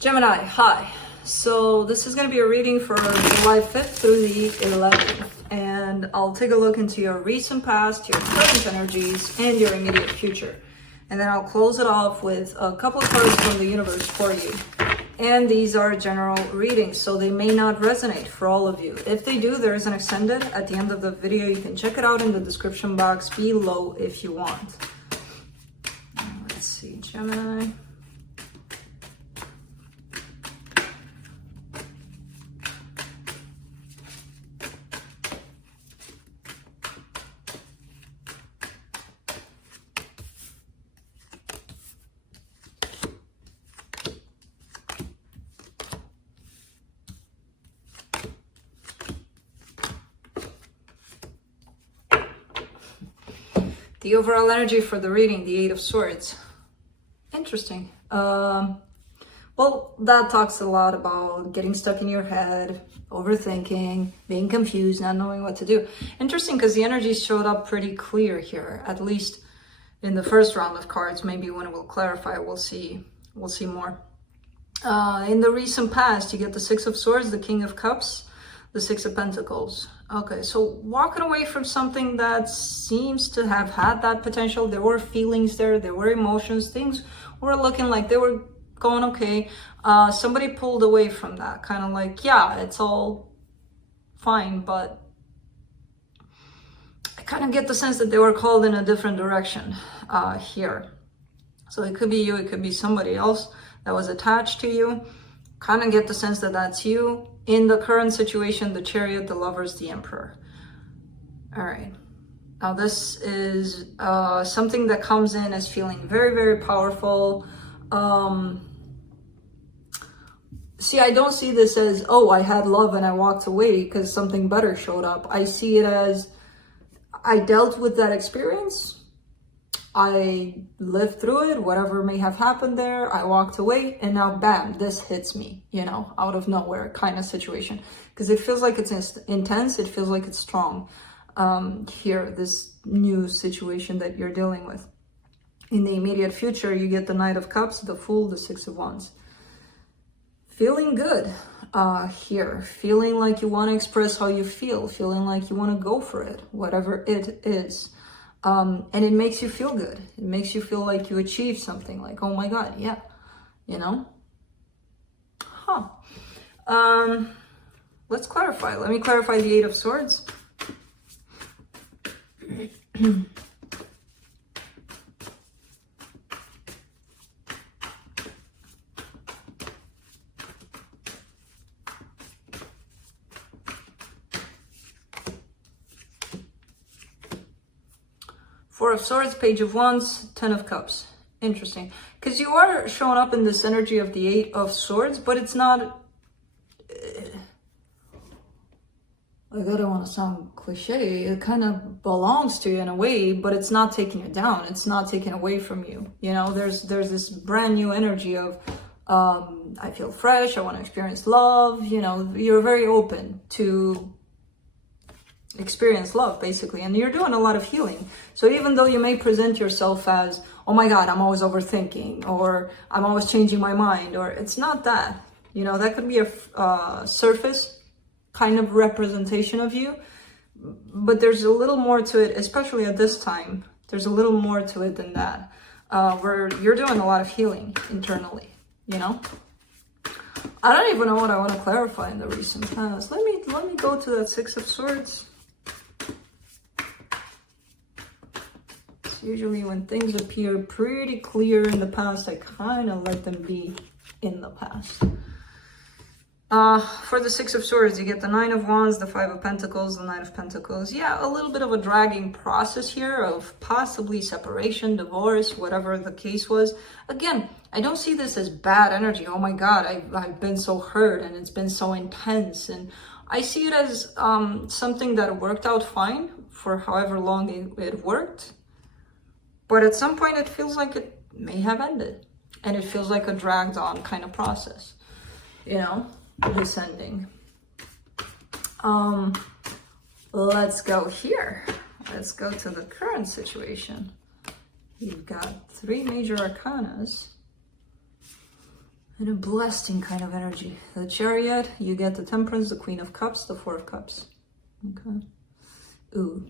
Gemini, hi. So this is going to be a reading for July 5th through the 11th. And I'll take a look into your recent past, your current energies, and your immediate future. And then I'll close it off with a couple of cards from the universe for you. And these are general readings, so they may not resonate for all of you. If they do, there is an extended at the end of the video. You can check it out in the description box below if you want. Let's see, Gemini. The overall energy for the reading, the Eight of Swords. Interesting. Well, that talks a lot about getting stuck in your head, overthinking, being confused, not knowing what to do. Interesting because the energy showed up pretty clear here, at least in the first round of cards. Maybe when it will clarify, we'll see more. In the recent past, you get the Six of Swords, the King of Cups, the Six of Pentacles. Okay, so walking away from something that seems to have had that potential. There were feelings there were emotions, things were looking like they were going okay. Somebody pulled away from that, kind of like, yeah, it's all fine, but I kind of get the sense that they were called in a different direction here. So it could be you, it could be somebody else that was attached to you. Kind of get the sense that that's you. In the current situation, the Chariot, the Lovers, the Emperor. All right. Now this is something that comes in as feeling very, very powerful. See, I don't see this as, oh, I had love and I walked away because something better showed up. I see it as I dealt with that experience. I lived through it, whatever may have happened there, I walked away, and now bam, this hits me, you know, out of nowhere kind of situation. Because it feels like it's intense, it feels like it's strong here, this new situation that you're dealing with. In the immediate future, you get the Knight of Cups, the Fool, the Six of Wands. Feeling good here, feeling like you want to express how you feel, feeling like you want to go for it, whatever it is. And it makes you feel good. It makes you feel like you achieved something, like, oh my God, yeah, you know? Let's clarify. Let me clarify the Eight of Swords. Four of Swords, Page of Wands, Ten of Cups. Interesting. Because you are showing up in this energy of the Eight of Swords, but it's not... I don't want to sound cliche. It kind of belongs to you in a way, but it's not taking you down. It's not taken away from you. You know, there's this brand new energy of, I feel fresh, I want to experience love. You know, you're very open to experience love, basically, and you're doing a lot of healing. So even though you may present yourself as, oh my God, I'm always overthinking, or I'm always changing my mind, or it's not that, you know, that could be a surface kind of representation of you, but there's a little more to it, especially at this time. There's a little more to it than that, where you're doing a lot of healing internally, you know. I don't even know what I want to clarify in the recent past. Let me go to that Six of Swords. Usually when things appear pretty clear in the past, I kind of let them be in the past. For the Six of Swords, you get the Nine of Wands, the Five of Pentacles, the Knight of Pentacles. Yeah, a little bit of a dragging process here of possibly separation, divorce, whatever the case was. Again, I don't see this as bad energy. Oh my God, I've been so hurt and it's been so intense. And I see it as something that worked out fine for however long it worked. But at some point, it feels like it may have ended. And it feels like a dragged on kind of process, you know, this ending. Let's go here. Let's go to the current situation. You've got three major arcanas. And a blasting kind of energy. The Chariot, you get the Temperance, the Queen of Cups, the Four of Cups. Okay. Ooh.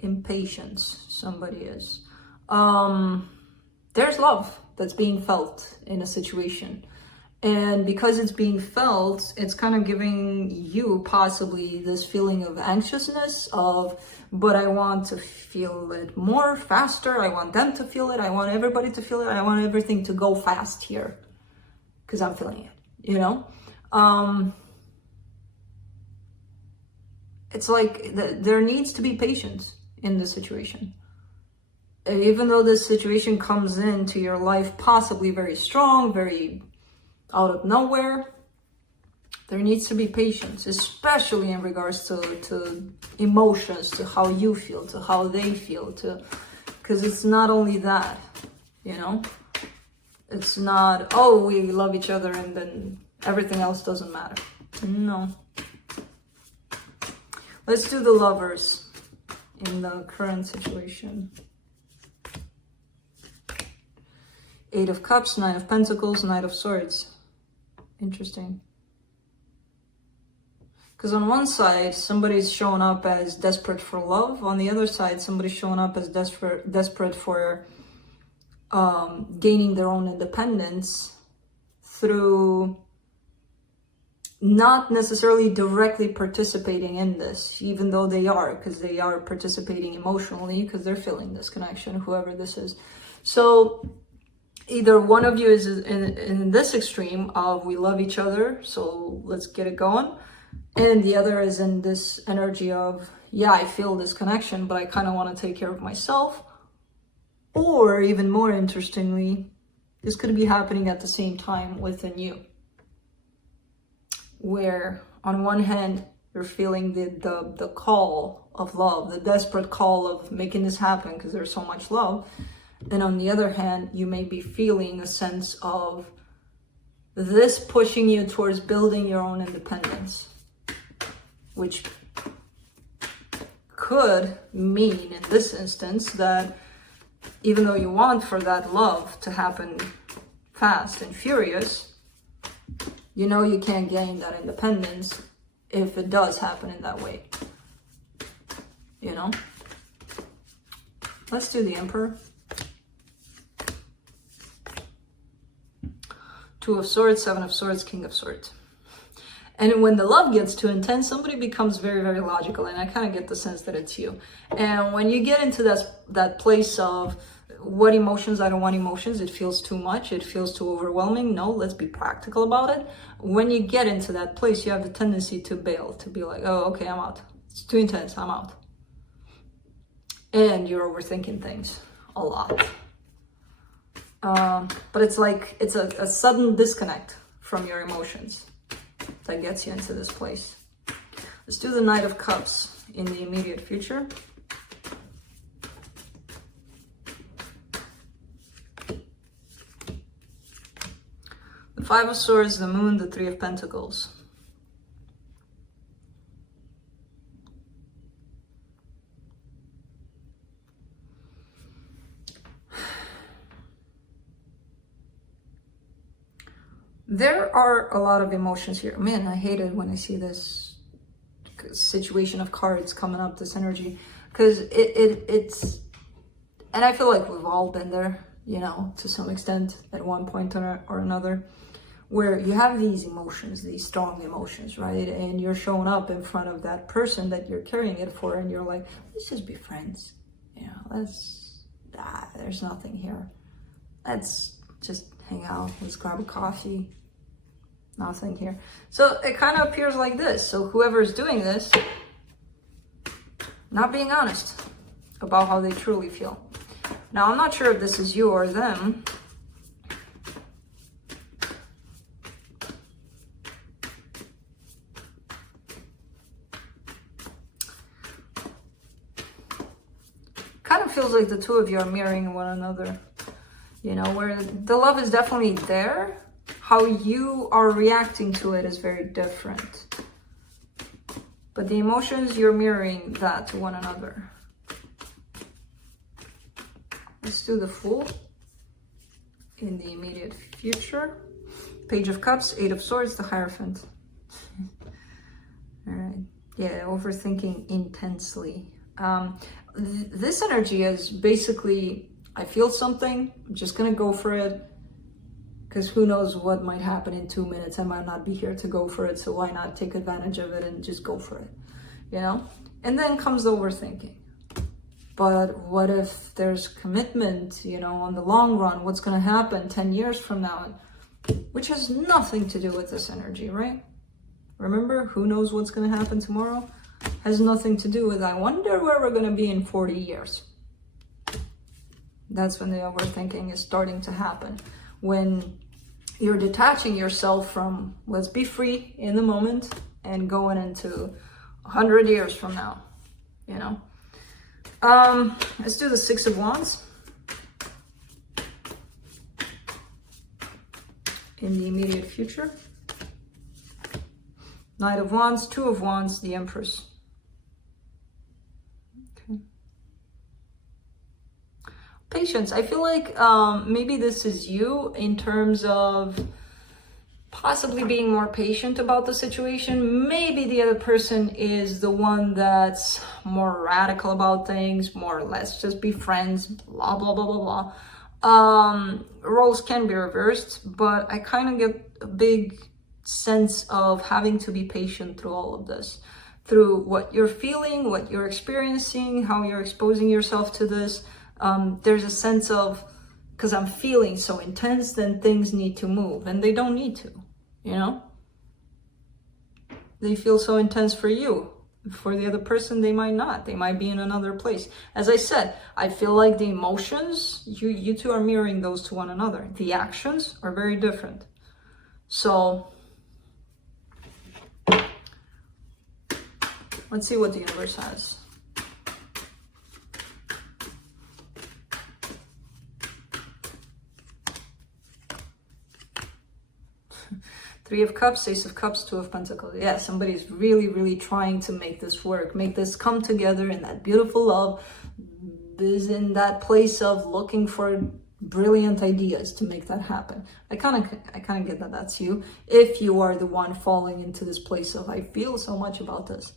Impatience, somebody is. There's love that's being felt in a situation. And because it's being felt, it's kind of giving you possibly this feeling of anxiousness of, but I want to feel it more, faster. I want them to feel it. I want everybody to feel it. I want everything to go fast here because I'm feeling it, you know? It's like there needs to be patience in this situation. Even though this situation comes into your life possibly very strong, very out of nowhere, there needs to be patience, especially in regards to emotions, to how you feel, to how they feel, because it's not only that, you know, it's not, oh, we love each other and then everything else doesn't matter. No. Let's do the Lovers in the current situation. Eight of Cups, Nine of Pentacles, Knight of Swords. Interesting. Because on one side, somebody's showing up as desperate for love. On the other side, somebody's showing up as desperate for gaining their own independence through not necessarily directly participating in this, even though they are, because they are participating emotionally, because they're feeling this connection, whoever this is. So either one of you is in this extreme of we love each other, so let's get it going. And the other is in this energy of, yeah, I feel this connection, but I kind of want to take care of myself. Or even more interestingly, this could be happening at the same time within you. Where on one hand, you're feeling the call of love, the desperate call of making this happen because there's so much love. And on the other hand, you may be feeling a sense of this pushing you towards building your own independence, which could mean in this instance that even though you want for that love to happen fast and furious, you know you can't gain that independence if it does happen in that way. You know? Let's do the Emperor. Two of Swords, Seven of Swords, King of Swords. And when the love gets too intense, somebody becomes very, very logical. And I kind of get the sense that it's you. And when you get into that place of what emotions, I don't want emotions, it feels too much, it feels too overwhelming. No, let's be practical about it. When you get into that place, you have the tendency to bail, to be like, oh, okay, I'm out. It's too intense, I'm out. And you're overthinking things a lot. But it's like, it's a sudden disconnect from your emotions that gets you into this place. Let's do the Knight of Cups in the immediate future. The Five of Swords, the Moon, the Three of Pentacles. There are a lot of emotions here. Man, I hate it when I see this situation of cards coming up, this energy, because it's, and I feel like we've all been there, you know, to some extent at one point or another, where you have these emotions, these strong emotions, right? And you're showing up in front of that person that you're carrying it for, and you're like, let's just be friends, you know, there's nothing here. Let's just hang out, let's grab a coffee. Nothing here. So it kind of appears like this. So whoever's doing this, not being honest about how they truly feel. Now, I'm not sure if this is you or them. Kind of feels like the two of you are mirroring one another. You know, where the love is definitely there. How you are reacting to it is very different. But the emotions, you're mirroring that to one another. Let's do the Fool. in the immediate future. Page of Cups, Eight of Swords, the Hierophant. All right. Yeah, overthinking intensely. This energy is basically, I feel something, I'm just gonna go for it, because who knows what might happen in 2 minutes. I might not be here to go for it, so why not take advantage of it and just go for it, you know? And then comes the overthinking. But what if there's commitment, you know, on the long run? What's gonna happen 10 years from now? Which has nothing to do with this energy, right? Remember, who knows what's gonna happen tomorrow? Has nothing to do with, I wonder where we're gonna be in 40 years. That's when the overthinking is starting to happen. When you're detaching yourself from, let's be free in the moment, and going into 100 years from now, you know? Let's do the Six of Wands. In the immediate future. Knight of Wands, Two of Wands, the Empress. Okay. Patience. I feel like maybe this is you in terms of possibly being more patient about the situation. Maybe the other person is the one that's more radical about things, more let's just be friends, blah, blah, blah, blah, blah. Roles can be reversed, but I kind of get a big sense of having to be patient through all of this, through what you're feeling, what you're experiencing, how you're exposing yourself to this. There's a sense of, because I'm feeling so intense, then things need to move, and they don't need to, you know? They feel so intense for you. For the other person, they might not. They might be in another place. As I said, I feel like the emotions, you two are mirroring those to one another. The actions are very different. So, let's see what the universe has. Three of Cups, Ace of Cups, Two of Pentacles. Yeah, somebody's really, really trying to make this work, make this come together in that beautiful love, is in that place of looking for brilliant ideas to make that happen. I kind of get that that's you. If you are the one falling into this place of, I feel so much about this.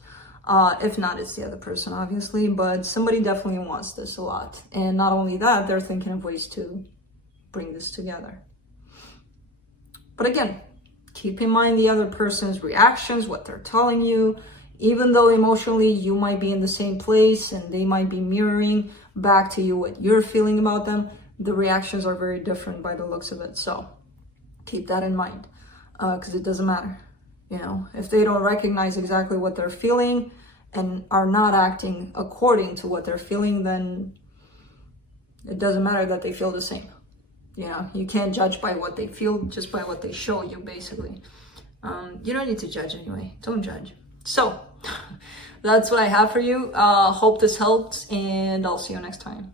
If not, it's the other person, obviously, but somebody definitely wants this a lot. And not only that, they're thinking of ways to bring this together. But again, keep in mind the other person's reactions, what they're telling you. Even though emotionally you might be in the same place and they might be mirroring back to you what you're feeling about them, the reactions are very different by the looks of it. So keep that in mind, because it doesn't matter. You know, if they don't recognize exactly what they're feeling and are not acting according to what they're feeling, then it doesn't matter that they feel the same. You know, you can't judge by what they feel, just by what they show you, basically. You don't need to judge anyway. Don't judge. So, that's what I have for you. Hope this helps, and I'll see you next time.